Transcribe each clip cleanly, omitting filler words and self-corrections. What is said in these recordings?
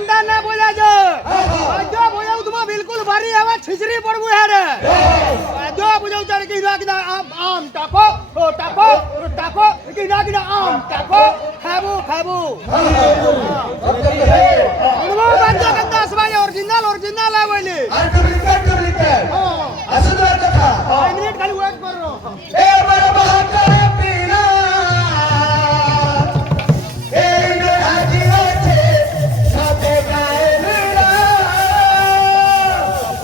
એંડા ના બોલાજો જો બોલાવું તો બિલકુલ ભારી આવા છીછરી પડવું હેરે જો બોલાવું તારે કે નાખીને આમ ટાકો ટાકો કે નાખીને આમ ટાકો ખાબુ ખાબુ ઉણવો બાંધો કંદા સવાય ઓરિજિનલ આવેલી ડુપ્લિકેટ અસુદર કથા 5 મિનિટ ખાલી વેટ કરો એ મારા બહાદુર પીના એ નો હાજીઓ છે સાથે ગાયલા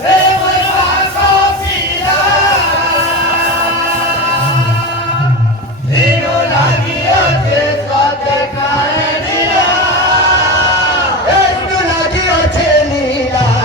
એ મારા બહાદુર પીના એ નો હાજીઓ છે સાથે ગાયલા એ નો હાજીઓ છે લીલા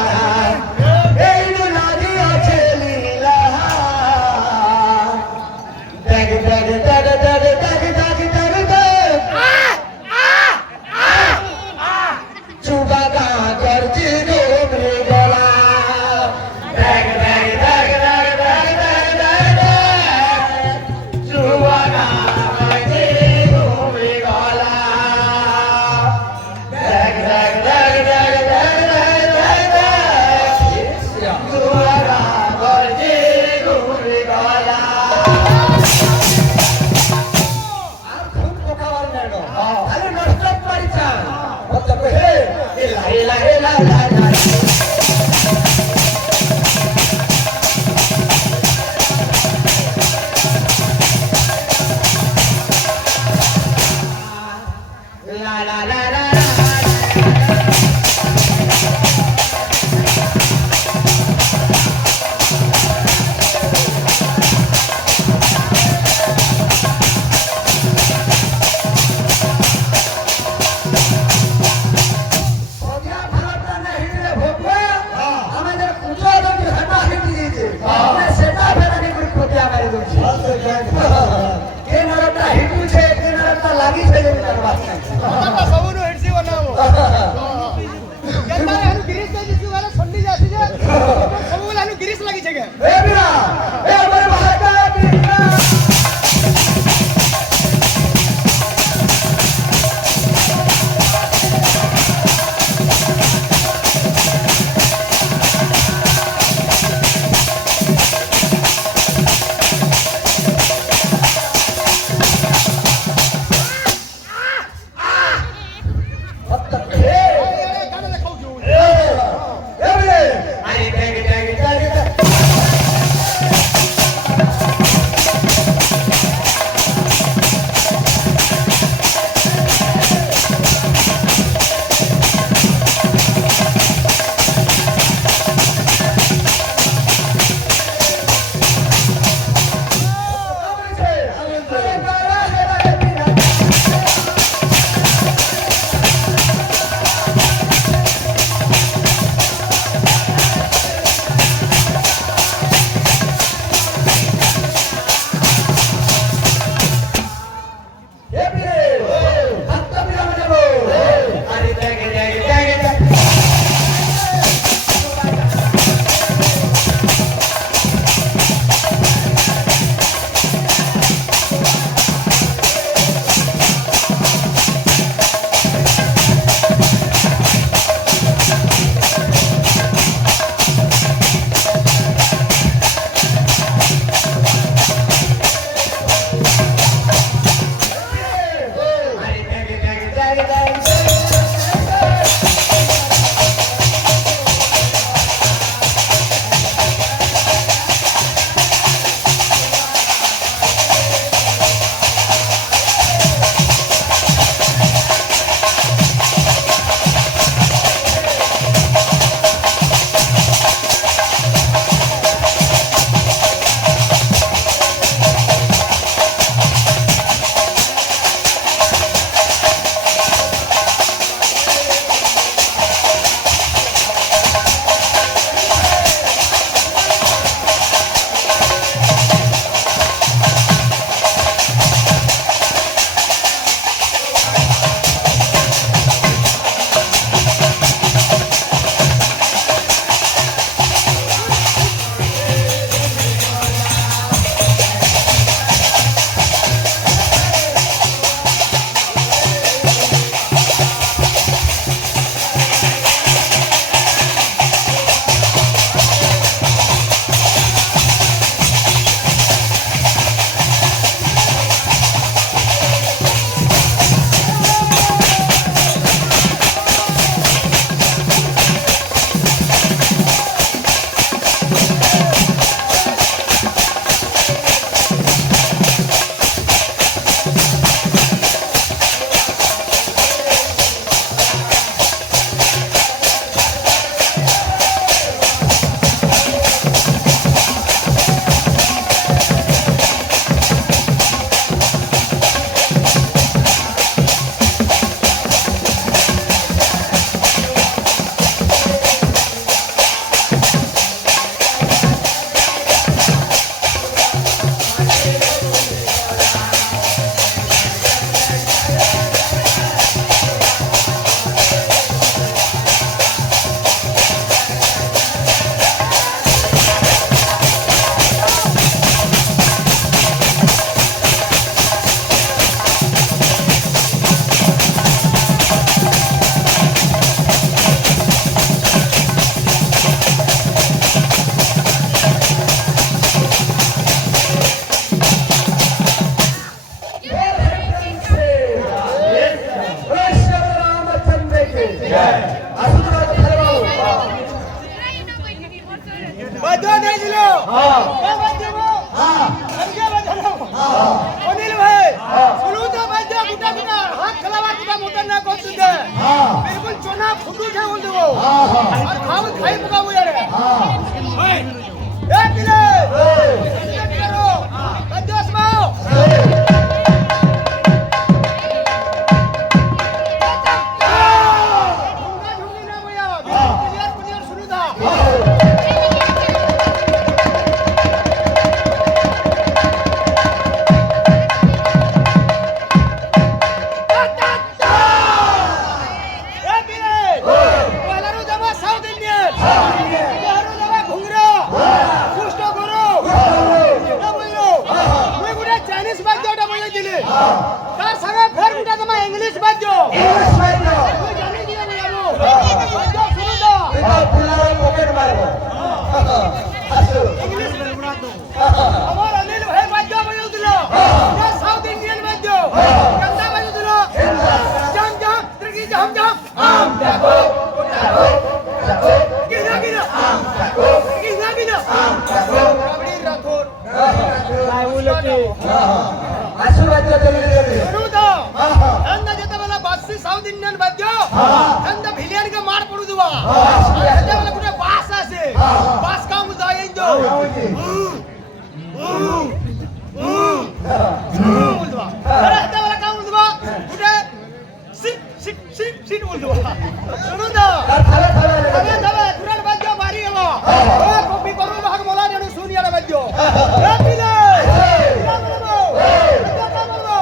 असं तुला खरं भाऊ. वाद्य नाही दिलं काय वाद्य भाऊ? समजा वाजवलं. अनिल भाई सुरू तर वाद्य कुठं कुठं हात खलावा कुठं मोठं ना कोण तुझे बिलकुल चोना फुटू ठेवून देऊ और खाऊ खाई पकावू यार ए पिले करो वाद्य असमाओ इंग्लिश बाजो इंग्लिश माहिती कोई जाने दिया भैया वो बाजो सुनो तो पुलावर पॉकेट मारबो. असं আমার অনিল ভাই বাদ্য বাজু দিল না সাউথ ইন্ডিয়ান বাদ্য কান্দা বাজু দিল জাম জাম ত্রিকি জাম জাম आम टाको टाको टाको কিনা কিনা आम टाको কিনা কিনা आम टाको. কাবড়ি রাথোর काय बोलते असं वाटलं तरी শুনো তো এন্দ যেতেবেলা বাসি সাউথ ইন্ডিয়ান বাদ্য এন্দ ভিলিয়ান কে মার পড়ু দিবা যেতেবেলা কোনে বাস আছে বাস কাম যায় ইন্দো বলবা আরে যেতেবেলা কাম বলবা কোনে সিট সিট সিট সিট বলবা শুনো তো थाला थाला তবে তবে কুরান বাদ্য মারি হলো ও কপি করু ভাগ মোলা নেনু সুনিয়ার বাদ্য এ পিলে পিলা বলবো বাদ্য কাম বলবো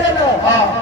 बरं ना